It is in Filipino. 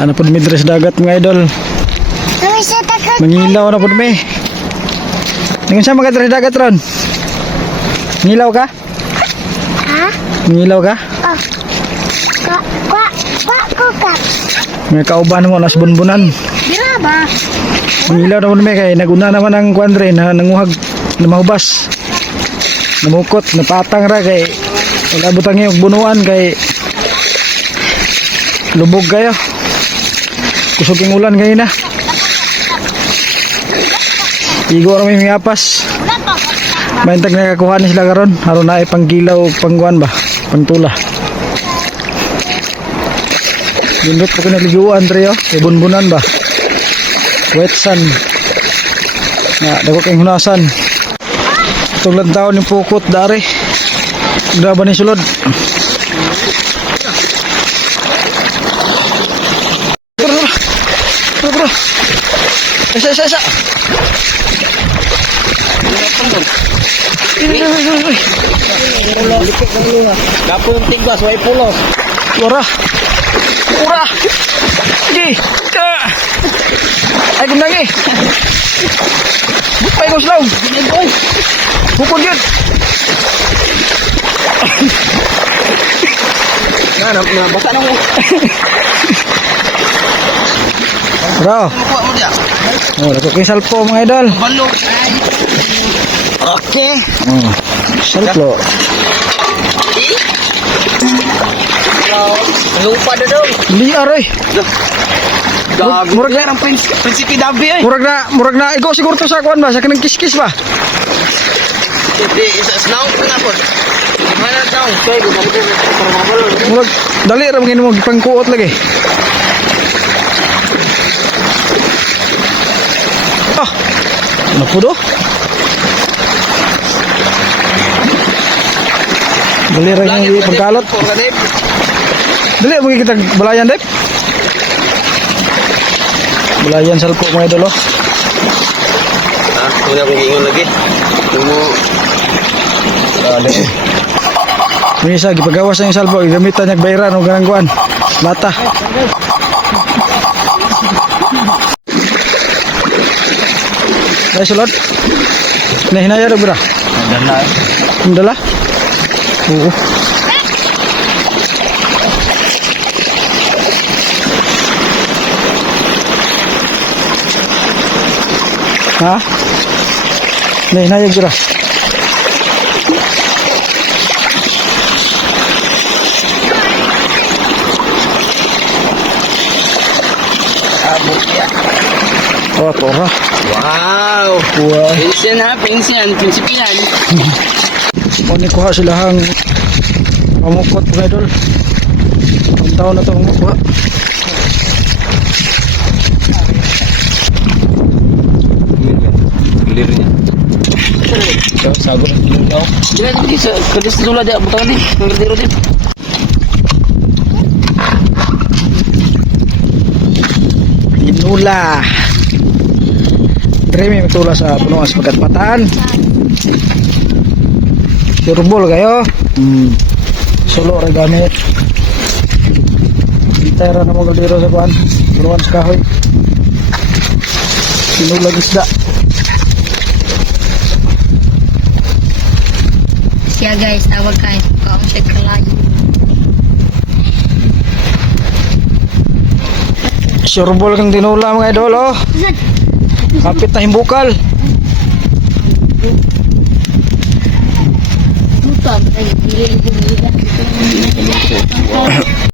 Ano po mi dress dagat mga idol. Mangilaw na po mi. Ngayon sa mga dress dagat ron. Mangilaw ka? Ha? Mangilaw ka? Oh. Kwa. May kauban mo nas bunbunan. Dira ba? Mangilaw na po mi kay naguna naman ang kuandre na nanguhag na mahubas. Namukot, napatang ra kay wala butang yung bunuan kay lubog kayo. Kusog yung ulan kayo na. Igo na may miyapas. Maintag nakakuha ni sila karon. Haron na ay panggilaw, pangguan ba? Pangtula. Bindot po kinaliguan Trio. Ibunbunan ba? Wet sun. Na, dago kayong hunasan. Tulad taon yung pukot dari. Grabe ni sulod. Bro. Isa. Ini. Kapung tigas, way pulos. Ura. Di. Ay gundangi. Bukay mo slaw. Bukod yun. Basa na mo. Bro. Kuha mo dia. Oh, dapat kayo salpo mga idol. Balo. Okay. Oh, salpo. Lupa na daw. Liar eh. Gago. Murag na ang prinsipi dabi eh. Murag na ikaw siguro to sa kuan ba? Sa kanang kiskis ba? Hindi, snaw na po. Mana daw? Kaya gusto ko para mabalo. Murag dali ra mga mo gipangkuot lagi. Ah. Ano po do? Dali ra yung pagkalot. Dali mo kita balayan dep. Balayan salpo mga idol oh. Udah aku ingon lagi. Tunggu. Ada. Bisa gipagawas ang salpo, gamitan niya bayran o ganang kuan. Bata. Ay sulod. Nahinaya ra bra. Dala. Dala. Oo. Ha? Nahinaya bra. Oh, porra. Wow. Wow. Pensian, prinsipian. Muni kuha silahang pamukot mga idol. Ang taon na ito mamukuha. Gelirnya. Sago ng gilir daw. Di sa kedis dulu ada butang ni. Ngerti roti. Inula. Dreamy matula sa puno as pagkatmataan. Turbol kayo. Solo ra gamit. Tera na mga diro sa kuan. Punuan sa kahoy. Sinulag isda. Siya guys, tawag kayo. Kaong siya kalayo. Surebol kang tinula mga idol oh. Kapit na himbukal. Tutam.